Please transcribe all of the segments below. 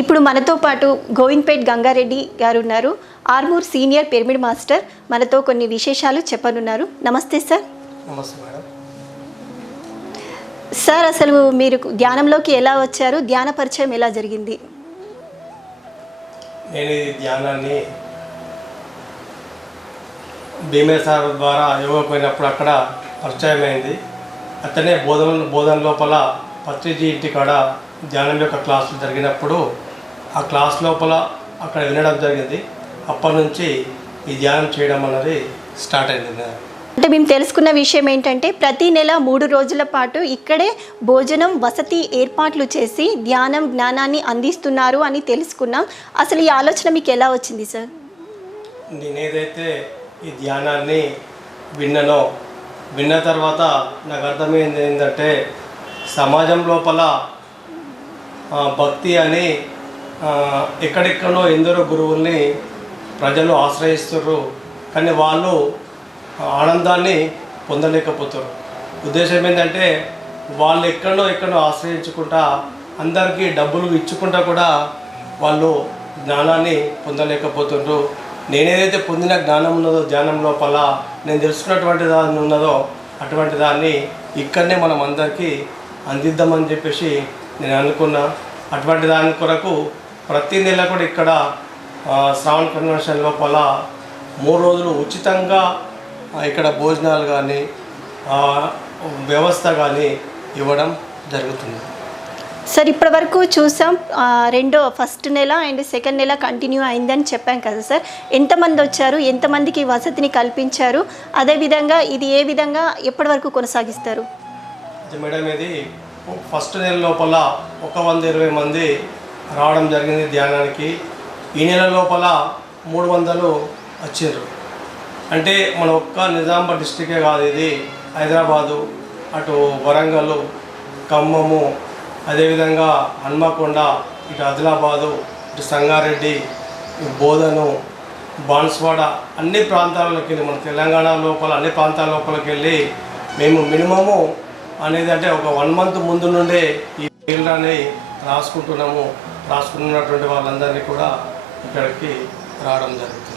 ఇప్పుడు మనతో పాటు గోవింద్పేట్ గంగారెడ్డి గారు ఉన్నారు. ఆర్మూర్ సీనియర్ పిరమిడ్ మాస్టర్ మనతో కొన్ని విశేషాలు చెప్పనున్నారు. నమస్తే సార్. నమస్తే మేడం. సార్, అసలు మీరు ధ్యానంలోకి ఎలా వచ్చారు? ధ్యాన పరిచయం ఎలా జరిగింది? నేను ఈ ధ్యానాన్ని భీమేశ్వర సార్ ద్వారా యోగా పోయినప్పుడు అక్కడ పరిచయం అయింది. అతనే బోధన లోపల పత్రిజీ ఇంటి కాడ ధ్యానం యొక్క క్లాసులు జరిగినప్పుడు ఆ క్లాస్ లోపల అక్కడ వినడం జరిగింది. అప్పటి నుంచి ఈ ధ్యానం చేయడం అన్నది స్టార్ట్ అయింది. అంటే మేము తెలుసుకున్న విషయం ఏంటంటే ప్రతి నెల 3 రోజుల పాటు ఇక్కడే భోజనం వసతి ఏర్పాట్లు చేసి ధ్యానం జ్ఞానాన్ని అందిస్తున్నారు అని తెలుసుకున్నాం. అసలు ఈ ఆలోచన మీకు ఎలా వచ్చింది సార్? నేనేదైతే ఈ ధ్యానాన్ని విన్న తర్వాత నాకు అర్థమైంది ఏంటంటే సమాజం లోపల భక్తి అని ఎక్కడెక్కడో ఎందరో గురువుల్ని ప్రజలు ఆశ్రయిస్తున్నారు, కానీ వాళ్ళు ఆనందాన్ని పొందలేకపోతారు. ఉద్దేశం ఏంటంటే వాళ్ళు ఎక్కడో ఆశ్రయించుకుంటా అందరికీ డబ్బులు ఇచ్చుకుంటా కూడా వాళ్ళు జ్ఞానాన్ని పొందలేకపోతున్నారు. నేనేదైతే పొందిన జ్ఞానం ఉన్నదో ధ్యానం లోపల నేను తెలుసుకున్నటువంటి దాన్ని ఉన్నదో అటువంటి దాన్ని ఇక్కడనే మనం అందరికీ అందిద్దామని చెప్పేసి నేను అనుకున్నా. అటువంటి దాని కొరకు ప్రతి నెల కూడా ఇక్కడ శ్రావణ కన్వెన్షన్ లోపల 3 రోజులు ఉచితంగా ఇక్కడ భోజనాలు కానీ వ్యవస్థ కానీ ఇవ్వడం జరుగుతుంది. సార్, ఇప్పటి వరకు చూసాం ఫస్ట్ నెల అండ్ సెకండ్ నెల కంటిన్యూ అయిందని చెప్పాం కదా సార్. ఎంతమంది వచ్చారు, ఎంతమందికి వసతిని కల్పించారు, అదేవిధంగా ఇది ఏ విధంగా ఎప్పటి వరకు కొనసాగిస్తారు? మేడం, ఇది ఫస్ట్ నెల లోపల 120 మంది రావడం జరిగింది ధ్యానానికి. ఈ నెల లోపల 300 వచ్చారు. అంటే మన ఒక్క నిజామాబాద్ డిస్టికే కాదు, ఇది హైదరాబాదు, అటు వరంగల్, ఖమ్మము, అదేవిధంగా హన్మకొండ, ఇటు ఆదిలాబాదు, ఇటు సంగారెడ్డి, బోధను, బాన్స్వాడ అన్ని ప్రాంతాలలోకి వెళ్ళి మన తెలంగాణ లోపల అన్ని ప్రాంతాల లోపలికి వెళ్ళి మేము మినిమము అనేది అంటే ఒక 1 మంత్ ముందు నుండే ఈ ఫీల్డ్ అనేది రాసుకుంటున్నటువంటి వాళ్ళందరినీ కూడా ఇక్కడికి రావడం జరుగుతుంది.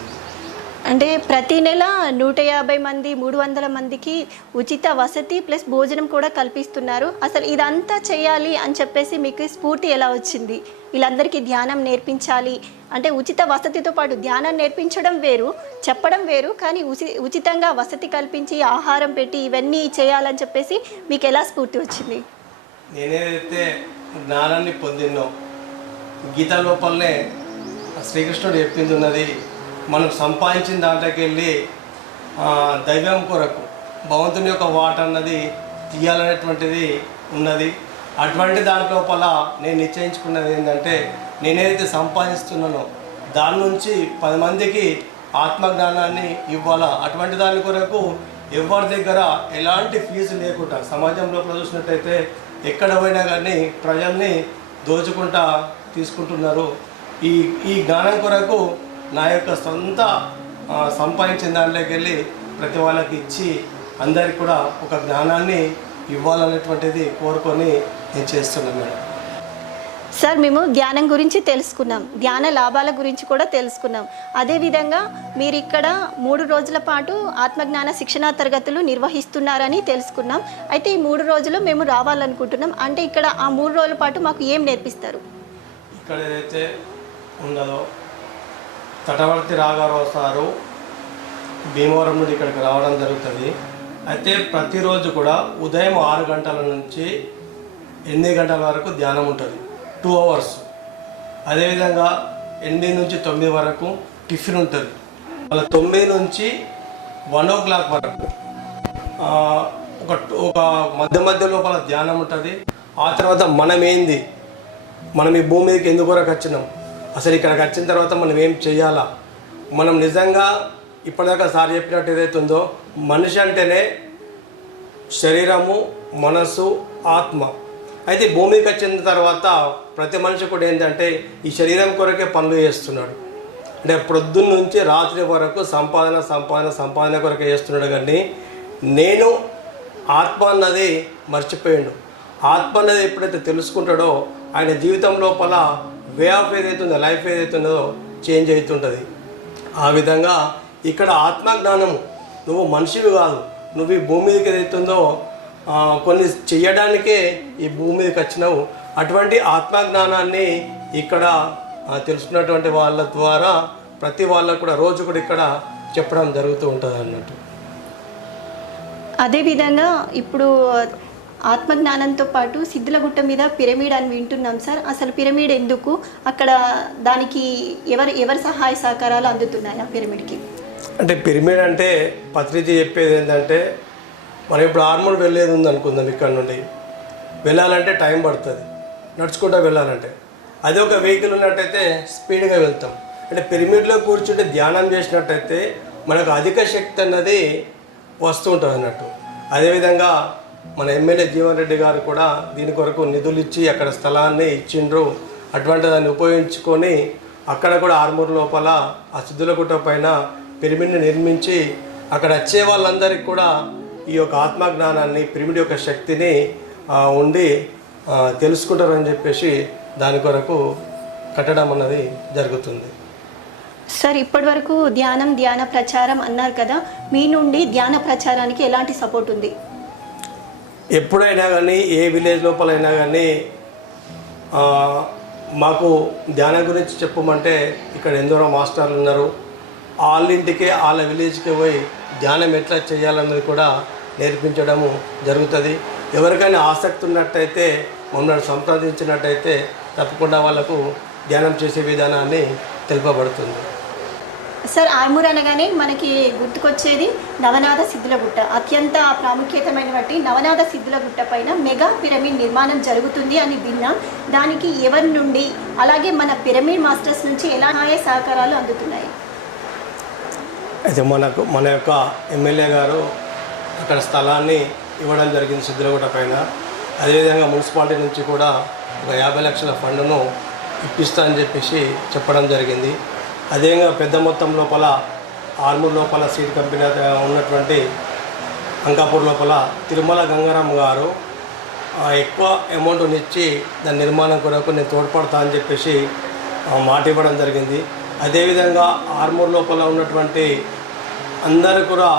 అంటే ప్రతి నెల 150 మంది 300 మందికి ఉచిత వసతి ప్లస్ భోజనం కూడా కల్పిస్తున్నారు. అసలు ఇదంతా చేయాలి అని చెప్పేసి మీకు స్ఫూర్తి ఎలా వచ్చింది? వీళ్ళందరికీ ధ్యానం నేర్పించాలి అంటే ఉచిత వసతితో పాటు ధ్యానం నేర్పించడం వేరు, చెప్పడం వేరు, కానీ ఉచితంగా వసతి కల్పించి ఆహారం పెట్టి ఇవన్నీ చేయాలని చెప్పేసి మీకు ఎలా స్ఫూర్తి వచ్చింది? నేనేదైతే జ్ఞానాన్ని పొందినో గీత లోపలనే శ్రీకృష్ణుడు చెప్పింది ఉన్నది, మనం సంపాదించిన దాంట్లోకి వెళ్ళి దైవం కొరకు భగవంతుని యొక్క వాట అన్నది తీయాలనేటువంటిది ఉన్నది. అటువంటి దాంట్లోపల నేను నిశ్చయించుకున్నది ఏంటంటే నేనేదైతే సంపాదిస్తున్నానో దాని నుంచి 10 మందికి ఆత్మజ్ఞానాన్ని ఇవ్వాలా. అటువంటి దాని కొరకు ఎవరి దగ్గర ఎలాంటి ఫీజు లేకుండా సమాజం లోపల చూసినట్టయితే ఎక్కడ పోయినా కానీ ప్రజల్ని దోచుకుంటా తీసుకుంటున్నారు. ఈ జ్ఞానం కొరకు నా యొక్క సొంత సంపాదించిన దాంట్లోకి వెళ్ళి ప్రతి వాళ్ళకి ఇచ్చి అందరికి కూడా ఒక జ్ఞానాన్ని ఇవ్వాలనేటువంటిది కోరుకొని నేను చేస్తున్నాను మేడం. సార్, మేము ధ్యానం గురించి తెలుసుకున్నాం, ధ్యాన లాభాల గురించి కూడా తెలుసుకున్నాం. అదేవిధంగా మీరు ఇక్కడ 3 రోజుల పాటు ఆత్మజ్ఞాన శిక్షణా తరగతులు నిర్వహిస్తున్నారని తెలుసుకున్నాం. అయితే ఈ 3 రోజులు మేము రావాలనుకుంటున్నాం. అంటే ఇక్కడ ఆ 3 రోజుల పాటు మాకు ఏం నేర్పిస్తారు? ఇక్కడ ఏదైతే ఉన్నదో తటవర్తి రాఘవరావు సారు భీమవరం నుండి ఇక్కడికి రావడం జరుగుతుంది. అయితే ప్రతిరోజు కూడా ఉదయం 6 గంటల నుంచి 8 గంటల వరకు ధ్యానం ఉంటుంది, 2 hours. అదేవిధంగా 8 నుంచి 9 వరకు టిఫిన్ ఉంటుంది. మళ్ళీ 9 నుంచి 1 o'clock వరకు ఒక మధ్య లోపల ధ్యానం ఉంటుంది. ఆ తర్వాత మనం ఈ భూమి మీదకి ఎందుకు వరకు వచ్చినాం, అసలు ఇక్కడికి వచ్చిన తర్వాత మనం ఏం చేయాలా, మనం నిజంగా ఇప్పటిదాకా సార్ చెప్పినట్టు ఏదైతే ఉందో మనిషి అంటేనే శరీరము, మనసు, ఆత్మ. అయితే భూమికి వచ్చిన తర్వాత ప్రతి మనిషి కూడా ఏంటంటే ఈ శరీరం కొరకే పనులు చేస్తున్నాడు. అంటే పొద్దున్న నుంచి రాత్రి వరకు సంపాదన కొరకే చేస్తున్నాడు. కానీ నేను ఆత్మ అన్నది మర్చిపోయాడు. ఆత్మ అన్నది ఎప్పుడైతే తెలుసుకుంటాడో ఆయన జీవితం లోపల వే ఆఫ్ ఏదైతే ఉందో లైఫ్ ఏదైతే ఉందో చేంజ్ అవుతుంటుంది. ఆ విధంగా ఇక్కడ ఆత్మజ్ఞానము, నువ్వు మనిషివి కాదు, నువ్వు ఈ భూమి మీదకి ఏదైతుందో కొన్ని చెయ్యడానికే ఈ భూమి మీదకి వచ్చినావు. అటువంటి ఆత్మజ్ఞానాన్ని ఇక్కడ తెలుసుకున్నటువంటి వాళ్ళ ద్వారా ప్రతి వాళ్ళకు కూడా రోజు కూడా ఇక్కడ చెప్పడం జరుగుతూ ఉంటుంది అన్నట్టు. అదేవిధంగా ఇప్పుడు ఆత్మజ్ఞానంతో పాటు సిద్ధులగుట్ట మీద పిరమిడ్ అని వింటున్నాం సార్. అసలు పిరమిడ్ ఎందుకు, అక్కడ దానికి ఎవరి సహాయ సహకారాలు అందుతున్నాయి ఆ పిరమిడ్కి? అంటే పిరమిడ్ అంటే పత్రిజీ చెప్పేది ఏంటంటే, మనం ఇప్పుడు ఆర్మూర్ వెళ్ళేది ఉంది అనుకుందాం, ఇక్కడ నుండి వెళ్ళాలంటే టైం పడుతుంది, నడుచుకుంటూ వెళ్ళాలంటే. అదే ఒక వెహికల్ ఉన్నట్టయితే స్పీడ్గా వెళ్తాం. అంటే పిరమిడ్లో కూర్చుంటే ధ్యానం చేసినట్టయితే మనకు అధిక శక్తి అన్నది వస్తూ ఉంటుంది అన్నట్టు. అదేవిధంగా మన ఎమ్మెల్యే జీవన్ రెడ్డి గారు కూడా దీని కొరకు నిధులు ఇచ్చి అక్కడ స్థలాన్ని ఇచ్చిండ్రు. అటువంటి దాన్ని ఉపయోగించుకొని అక్కడ కూడా ఆర్మూర్ లోపల ఆ సిద్ధులగుట్ట పైన పిరమిడ్ని నిర్మించి అక్కడ వచ్చే వాళ్ళందరికీ కూడా ఈ యొక్క ఆత్మజ్ఞానాన్ని, పిరమిడ్ యొక్క శక్తిని ఉండి తెలుసుకుంటారని చెప్పేసి దాని కొరకు కట్టడం అన్నది జరుగుతుంది. సార్ ఇప్పటి వరకు ధ్యాన ప్రచారం అన్నారు కదా, మీ నుండి ధ్యాన ప్రచారానికి ఎలాంటి సపోర్ట్ ఉంది? ఎప్పుడైనా కానీ ఏ విలేజ్ లోపలైనా కానీ మాకు ధ్యానం గురించి చెప్పమంటే ఇక్కడ ఎందరో మాస్టర్లు ఉన్నారు. వాళ్ళ ఇంటికే వాళ్ళ విలేజ్కి పోయి ధ్యానం ఎట్లా చేయాలన్నది కూడా నేర్పించడము జరుగుతుంది. ఎవరికైనా ఆసక్తి ఉన్నట్టయితే మమ్మల్ని సంప్రదించినట్టయితే తప్పకుండా వాళ్ళకు ధ్యానం చేసే విధానాన్ని తెలుపబడుతుంది. సార్ ఆర్మూర్ అనగానే మనకి గుర్తుకొచ్చేది నవనాథ సిద్ధులగుట్ట. అత్యంత ప్రాముఖ్యతమైనటువంటి నవనాథ సిద్ధులగుట్ట పైన మెగా పిరమిడ్ నిర్మాణం జరుగుతుంది అని విన్నాం. దానికి ఎవరి నుండి, అలాగే మన పిరమిడ్ మాస్టర్స్ నుంచి ఎలా సహకారాలు అందుతున్నాయి? అయితే మన యొక్క ఎమ్మెల్యే గారు అక్కడ స్థలాన్ని ఇవ్వడం జరిగింది సిద్ధులగుట్ట పైన. అదేవిధంగా మున్సిపాలిటీ నుంచి కూడా ఒక 50 లక్షల ఫండ్ను ఇప్పిస్తా అని చెప్పేసి చెప్పడం జరిగింది. అదేవిధంగా పెద్ద మొత్తం లోపల ఆర్మూర్ లోపల సీడ్ కంపెనీ ఉన్నటువంటి అంకాపూర్ లోపల తిరుమల గంగారాం గారు ఎక్కువ అమౌంట్ని ఇచ్చి దాని నిర్మాణం కొరకు నేను తోడ్పడతా అని చెప్పేసి మాట ఇవ్వడం జరిగింది. అదేవిధంగా ఆర్మూర్ లోపల ఉన్నటువంటి అందరూ కూడా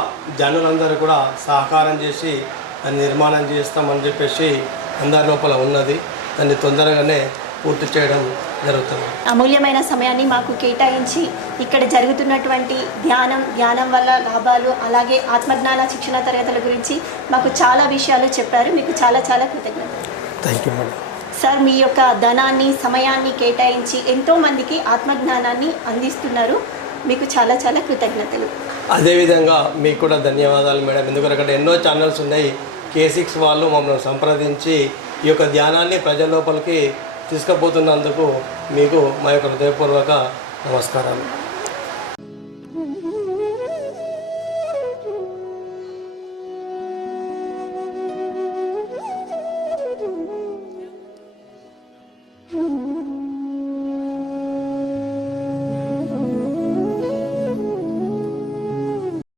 జనులందరూ కూడా సహకారం చేసి దాన్ని నిర్మాణం చేస్తామని చెప్పేసి అందరి లోపల ఉన్నది. దాన్ని తొందరగానే పూర్తి చేయడం జరుగుతుంది. అమూల్యమైన సమయాన్ని మాకు కేటాయించి ఇక్కడ జరుగుతున్నటువంటి ధ్యానం వల్ల లాభాలు, అలాగే ఆత్మజ్ఞాన శిక్షణ తరగతుల గురించి మాకు చాలా విషయాలు చెప్పారు. మీకు చాలా కృతజ్ఞతలు. Thank you madam. సార్ మీ యొక్క ధనాన్ని, సమయాన్ని కేటాయించి ఎంతోమందికి ఆత్మజ్ఞానాన్ని అందిస్తున్నారు. మీకు చాలా కృతజ్ఞతలు. అదేవిధంగా మీకు కూడా ధన్యవాదాలు మేడం. ఎందుకంటే అక్కడ ఎన్నో ఛానల్స్ ఉన్నాయి. K6 వాళ్ళు మమ్మల్ని సంప్రదించి ఈ యొక్క ధ్యానాన్ని ప్రజల లోపలికి తీసుకుపోతున్నందుకు మీకు మా యొక్క హృదయపూర్వక నమస్కారాలు.